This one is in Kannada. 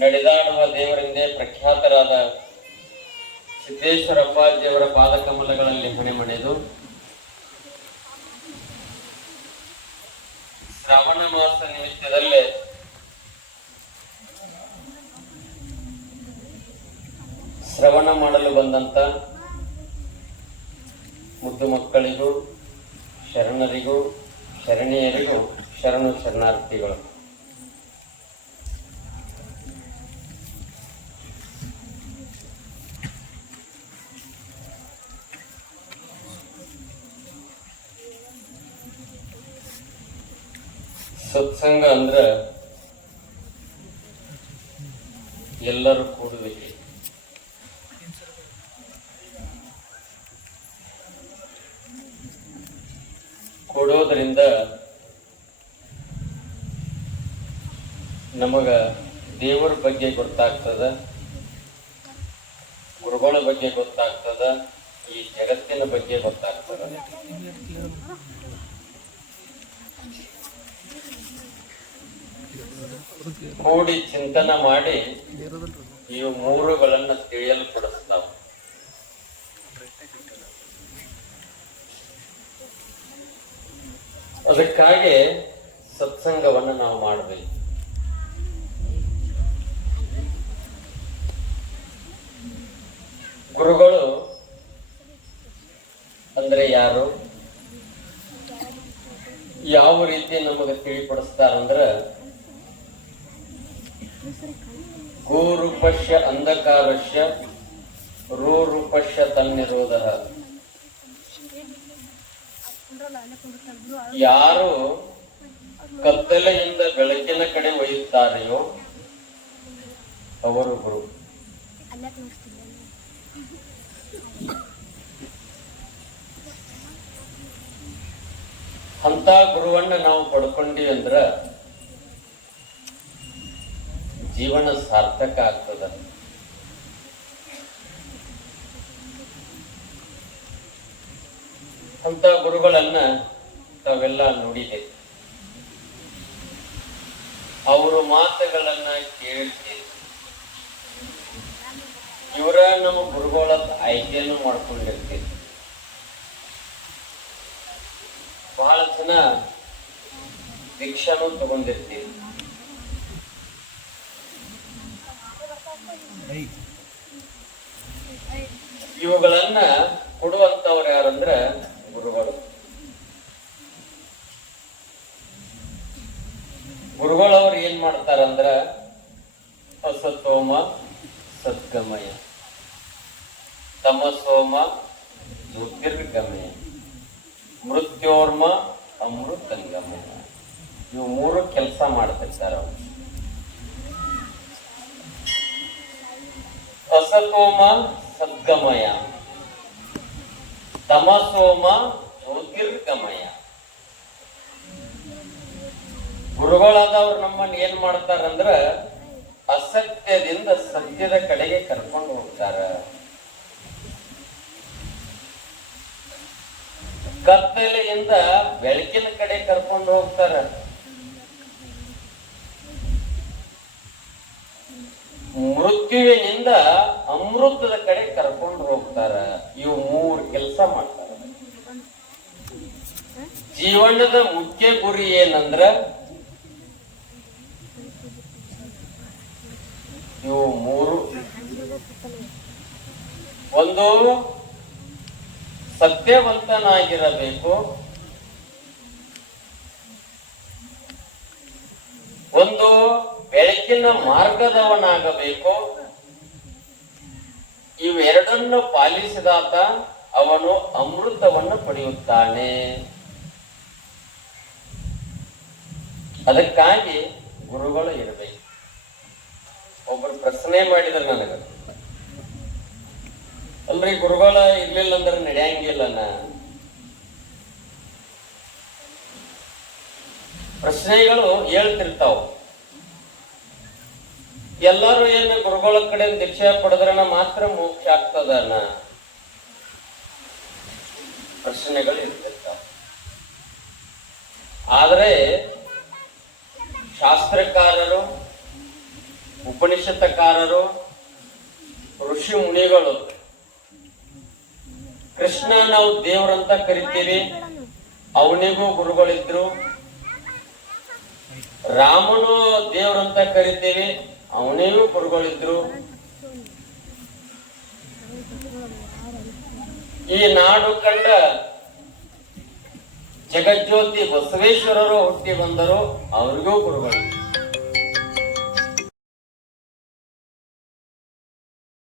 ನಡೆದಾಡುವ ದೇವರೆಂದೇ ಪ್ರಖ್ಯಾತರಾದ ಸಿದ್ದೇಶ್ವರ ಅಪ್ಪಾಜಿಯವರ ಪಾದಕಮಲಗಳಲ್ಲಿ ಮನೆ ಮಣೆದು ಶ್ರಾವಣ ಮಾಸ ನಿಮಿತ್ತದಲ್ಲೇ ಶ್ರವಣ ಮಾಡಲು ಬಂದಂತ ಮುದ್ದು ಮಕ್ಕಳಿಗೂ, ಶರಣರಿಗೂ, ಶರಣಿಯರಿಗೂ ಶರಣು ಶರಣಾರ್ಥಿಗಳು. ಸತ್ಸಂಗ ಅಂದ್ರೆ ಎಲ್ಲರೂ ಕೂಡುವಿಕೆ. ಕೊಡೋದರಿಂದ ನಮಗ ದೇವರ ಬಗ್ಗೆ ಗೊತ್ತಾಗ್ತದ, ಗುರುಗಳ ಬಗ್ಗೆ ಗೊತ್ತಾಗ್ತದ, ಈ ಜಗತ್ತಿನ ಬಗ್ಗೆ ಗೊತ್ತಾಗ್ತದ. ಕೂಡಿ ಚಿಂತನ ಮಾಡಿ ಈ ಮೂರುಗಳನ್ನ ತಿಳಿಯಲು ಪಡಿಸ್ತಾವ ಅದಕ್ಕಾಗಿ ಸತ್ಸಂಗವನ್ನ ನಾವು ಮಾಡಬೇಕು. ಗುರುಗಳು ಅಂದ್ರೆ ಯಾರು? ಯಾವ ರೀತಿ ನಮಗೆ ತಿಳಿಪಡಿಸ್ತಾರಂದ್ರ ಗೋರೂಪಶ್ಯ ಅಂಧಕಾರಶ್ಯ ರೋರೂಪಶ್ಯ ತನ್ನಿರೋಧ. ಯಾರು ಕತ್ತಲೆಯಿಂದ ಬೆಳಕಿನ ಕಡೆ ಒಯ್ಯುತ್ತಾರೆಯೋ ಅವರು ಗುರು. ಅಂತ ಗುರುವನ್ನ ನಾವು ಪಡ್ಕೊಂಡಿ ಅಂದ್ರ ಜೀವನ ಸಾರ್ಥಕ ಆಗ್ತದ. ಅಂತ ಗುರುಗಳನ್ನ ತಾವೆಲ್ಲ ನುಡಿದೆ. ಅವರ ಮಾತುಗಳನ್ನ ಕೇಳ್ತೀವಿ ಇವರ ನಮ್ಮ ಗುರುಗಳ ಆಯ್ಕೆಯನ್ನು ಮಾಡ್ಕೊಂಡಿರ್ತೀವಿ ಬಹಳ ಜನ ದೀಕ್ಷಾನು ತಗೊಂಡಿರ್ತೀವಿ ಇವುಗಳನ್ನ ಕೊಡುವಂತವ್ರು ಯಾರಂದ್ರ ಗುರುಗಳು. ಗುರುಗಳವ್ರು ಏನ್ ಮಾಡ್ತಾರಂದ್ರ ಅಸತೋಮ ಸದ್ಗಮಯ. ತಮಸೋಮ ಜ್ಯೋತಿರ್ಗಮಯ. ಮೃತ್ಯೋರ್ಮ, ಅಮೃತಂಗಮಯ. ಇವು ಮೂರು ಕೆಲಸ ಮಾಡ್ತಿರ್ತಾರ ಅವ್ರು. ಅಸತೋಮ ಸದ್ಗಮಯ. ತಮಸೋಮ ಜ್ಯೋತಿರ್ಗಮಯ. ಗುರುಗಳಾದವ್ರು ನಮ್ಮನ್ನ ಏನ್ ಮಾಡ್ತಾರಂದ್ರ ಅಸತ್ಯದಿಂದ ಸತ್ಯದ ಕಡೆಗೆ ಕರ್ಕೊಂಡು ಹೋಗ್ತಾರ. ಕತ್ತಲೆಯಿಂದ ಬೆಳಕಿನ ಕಡೆ ಕರ್ಕೊಂಡು ಹೋಗ್ತಾರ. ಮೃತ್ಯುವಿನಿಂದ ಅಮೃತದ ಕಡೆ ಕರ್ಕೊಂಡು ಹೋಗ್ತಾರ. ಇವು ಮೂರು ಕೆಲಸ ಮಾಡ್ತಾರ. ಜೀವನದ ಮುಖ್ಯ ಗುರಿ ಏನಂದ್ರ, ಇವು ಮೂರು. ಒಂದು ಸತ್ಯವಂತನಾಗಿರಬೇಕು ಒಂದು ಬೆಳಕಿನ ಮಾರ್ಗದವನಾಗಬೇಕು. ಇವೆರಡನ್ನು ಪಾಲಿಸಿದಾತ ಅವನು ಅಮೃತವನ್ನು ಪಡೆಯುತ್ತಾನೆ. ಅದಕ್ಕಾಗಿ ಗುರುಗಳು ಇರಬೇಕು. ಒಬ್ಬರು ಪ್ರಶ್ನೆ ಮಾಡಿದ್ರು ನನಗ. ಅಲ್ರಿ, ಗುರುಗಳ ಇರ್ಲಿಲ್ಲ ಅಂದ್ರೆ ನಡೆಯಂಗಿಲ್ಲನ? ಪ್ರಶ್ನೆಗಳು ಹೇಳ್ತಿರ್ತಾವ. ಎಲ್ಲರೂ ಏನು ಗುರುಗಳ ಕಡೆ ದೀಕ್ಷೆ ಪಡೆದ್ರನ ಮಾತ್ರ ಮೋಕ್ಷ ಆಗ್ತದನ ಪ್ರಶ್ನೆಗಳು ಇರ್ತಿರ್ತಾವ. ಆದ್ರೆ ಶಾಸ್ತ್ರಕಾರರು, ಉಪನಿಷತ್ತಕಾರರು, ಋಷಿ ಮುನಿಗಳು ಕೃಷ್ಣ ನಾವು ದೇವರಂತ ಕರಿತೀವಿ, ಅವನಿಗೂ ಗುರುಗಳಿದ್ರು, ರಾಮನು ದೇವರಂತ ಕರಿತೀವಿ ಅವನಿಗೂ ಗುರುಗಳಿದ್ರು. ಈ ನಾಡು ಕಂಡ ಜಗಜ್ಯೋತಿ ಬಸವೇಶ್ವರರು ಹುಟ್ಟಿ ಬಂದರು. ಅವರಿಗೂ ಗುರುಗಳು.